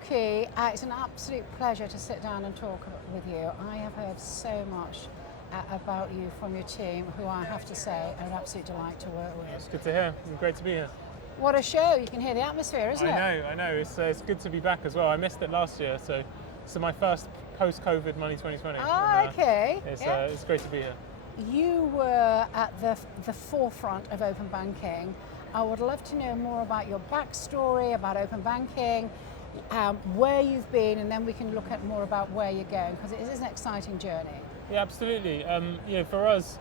Loki, it's an absolute pleasure to sit down and talk with you. I have heard so much about you from your team, who I have to say are an absolute delight to work with. It's good to hear. Great to be here. What a show. You can hear the atmosphere, isn't it? I know. It's good to be back as well. I missed it last year, so my first post-COVID Money2020. Okay. It's great to be here. You were at the forefront of open banking. I would love to know more about your backstory, about open banking, where you've been, and then we can look at more about where you're going, because it is an exciting journey. Yeah, absolutely. For us,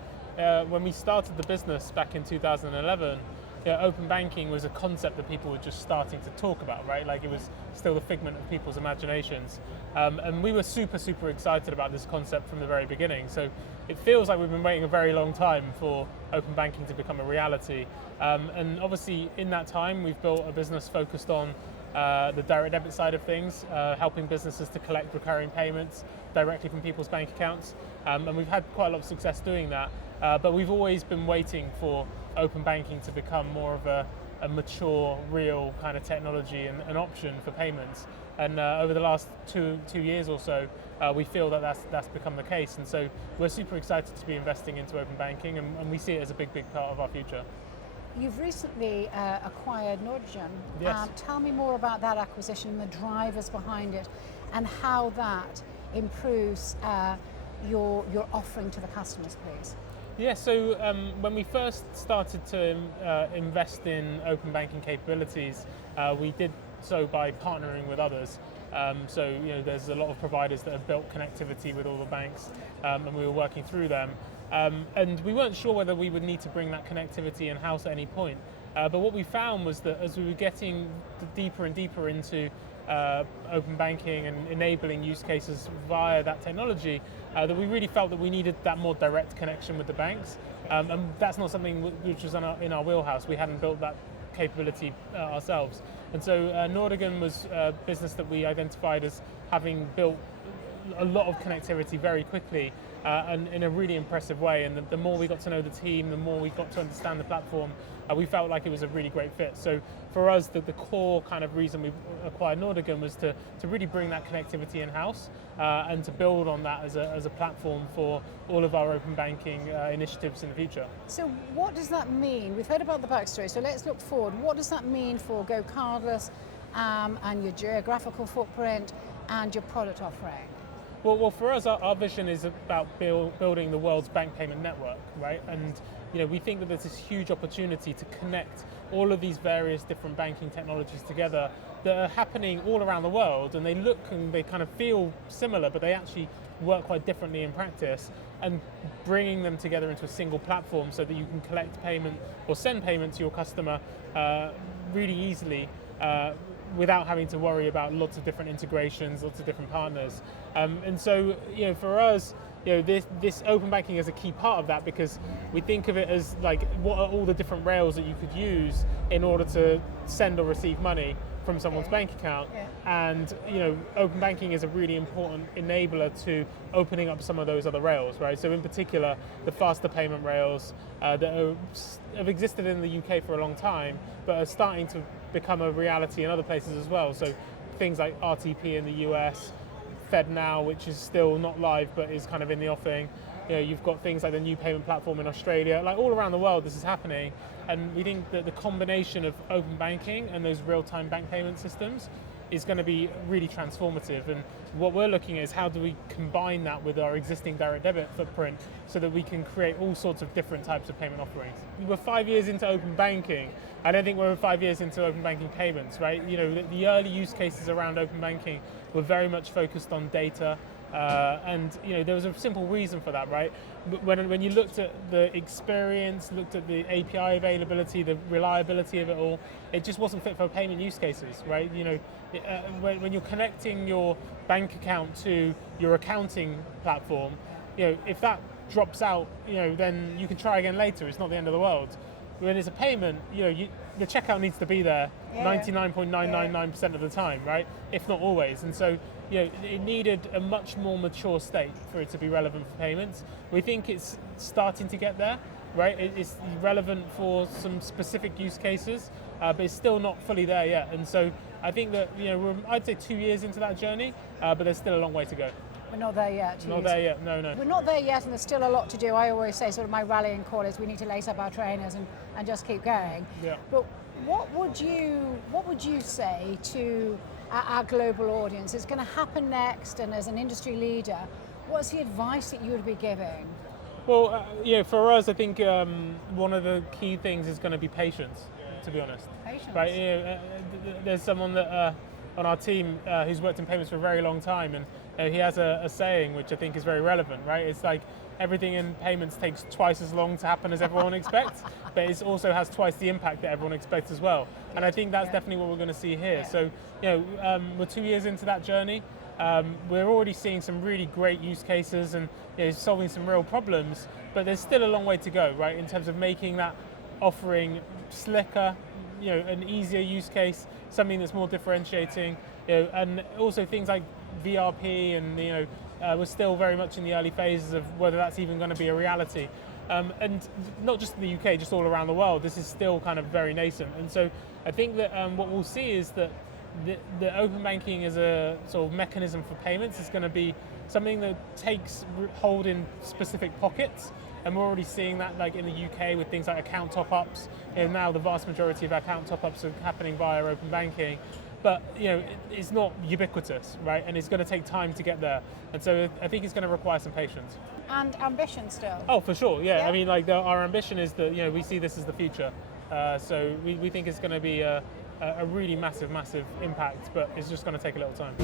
when we started the business back in 2011, open banking was a concept that people were just starting to talk about, right? Like, it was still the figment of people's imaginations. And we were super, super excited about this concept from the very beginning. So it feels like we've been waiting a very long time for open banking to become a reality. And obviously in that time, we've built a business focused on the direct debit side of things, helping businesses to collect recurring payments directly from people's bank accounts. And we've had quite a lot of success doing that. But we've always been waiting for open banking to become more of a mature, real kind of technology and an option for payments. And over the last two years or so, we feel that that's become the case. And so we're super excited to be investing into open banking, and we see it as a big, big part of our future. You've recently acquired Nordigen. Yes. Tell me more about that acquisition, the drivers behind it, and how that improves your offering to the customers, please. Yeah, so when we first started to invest in open banking capabilities, we did so by partnering with others. There's a lot of providers that have built connectivity with all the banks, and we were working through them. And we weren't sure whether we would need to bring that connectivity in-house at any point. But what we found was that as we were getting deeper and deeper into open banking and enabling use cases via that technology, that we really felt that we needed that more direct connection with the banks. And that's not something which was in our wheelhouse. We hadn't built that capability ourselves. And so Nordigen was a business that we identified as having built a lot of connectivity very quickly and in a really impressive way. And the more we got to know the team, the more we got to understand the platform, we felt like it was a really great fit. So for us, the core kind of reason we acquired Nordigen was to really bring that connectivity in-house and to build on that as a platform for all of our open banking initiatives in the future. So what does that mean? We've heard about the backstory, so let's look forward. What does that mean for GoCardless and your geographical footprint and your product offering? Well, for us, our vision is about building the world's bank payment network, right? And we think that there's this huge opportunity to connect all of these various different banking technologies together that are happening all around the world, and they look and they kind of feel similar, but they actually work quite differently in practice, and bringing them together into a single platform so that you can collect payment or send payment to your customer really easily without having to worry about lots of different integrations, lots of different partners. And so, for us, this open banking is a key part of that, because we think of it as like, what are all the different rails that you could use in order to send or receive money from someone's bank account. And open banking is a really important enabler to opening up some of those other rails, right? So in particular, the faster payment rails that have existed in the UK for a long time, but are starting to become a reality in other places as well. So things like RTP in the US, FedNow, which is still not live but is kind of in the offing. You've got things like the new payment platform in Australia. Like, all around the world this is happening, and we think that the combination of open banking and those real-time bank payment systems is going to be really transformative. And what we're looking at is, how do we combine that with our existing direct debit footprint so that we can create all sorts of different types of payment offerings. We're 5 years into open banking. I don't think we're 5 years into open banking payments, right? The early use cases around open banking were very much focused on data. And there was a simple reason for that, right? When you looked at the experience, looked at the API availability, the reliability of it all, it just wasn't fit for payment use cases, right? When you're connecting your bank account to your accounting platform, if that drops out, then you can try again later. It's not the end of the world. When it's a payment, the checkout needs to be there 99.999% of the time, right? If not always. And so, it needed a much more mature state for it to be relevant for payments. We think it's starting to get there, right? It's relevant for some specific use cases, but it's still not fully there yet. And so I think that we're, I'd say 2 years into that journey, but there's still a long way to go. We're not there yet. Not there yet. No. We're not there yet, and there's still a lot to do. I always say, sort of my rallying call is we need to lace up our trainers and just keep going. Yeah. But what would you say to our global audience? It's going to happen next, and as an industry leader, what's the advice that you would be giving? Well, for us, I think one of the key things is going to be patience. To be honest. Patience. Right. There's someone that on our team who's worked in payments for a very long time, and he has a saying which I think is very relevant. Right. It's like everything in payments takes twice as long to happen as everyone expects, but it also has twice the impact that everyone expects as well. And I think that's definitely what we're going to see here. So, we're 2 years into that journey. We're already seeing some really great use cases and solving some real problems, but there's still a long way to go, right, in terms of making that offering slicker, an easier use case, something that's more differentiating, and also things like VRP, and we're still very much in the early phases of whether that's even going to be a reality. And not just in the UK, just all around the world, this is still kind of very nascent. And so I think that what we'll see is that the open banking as a sort of mechanism for payments is going to be something that takes hold in specific pockets. And we're already seeing that, like in the UK, with things like account top-ups. Now the vast majority of account top-ups are happening via open banking, but it's not ubiquitous, right? And it's going to take time to get there. And so I think it's going to require some patience and ambition still. Oh, for sure, yeah. I mean, like our ambition is that we see this as the future. So we think it's going to be a really massive impact, but it's just going to take a little time.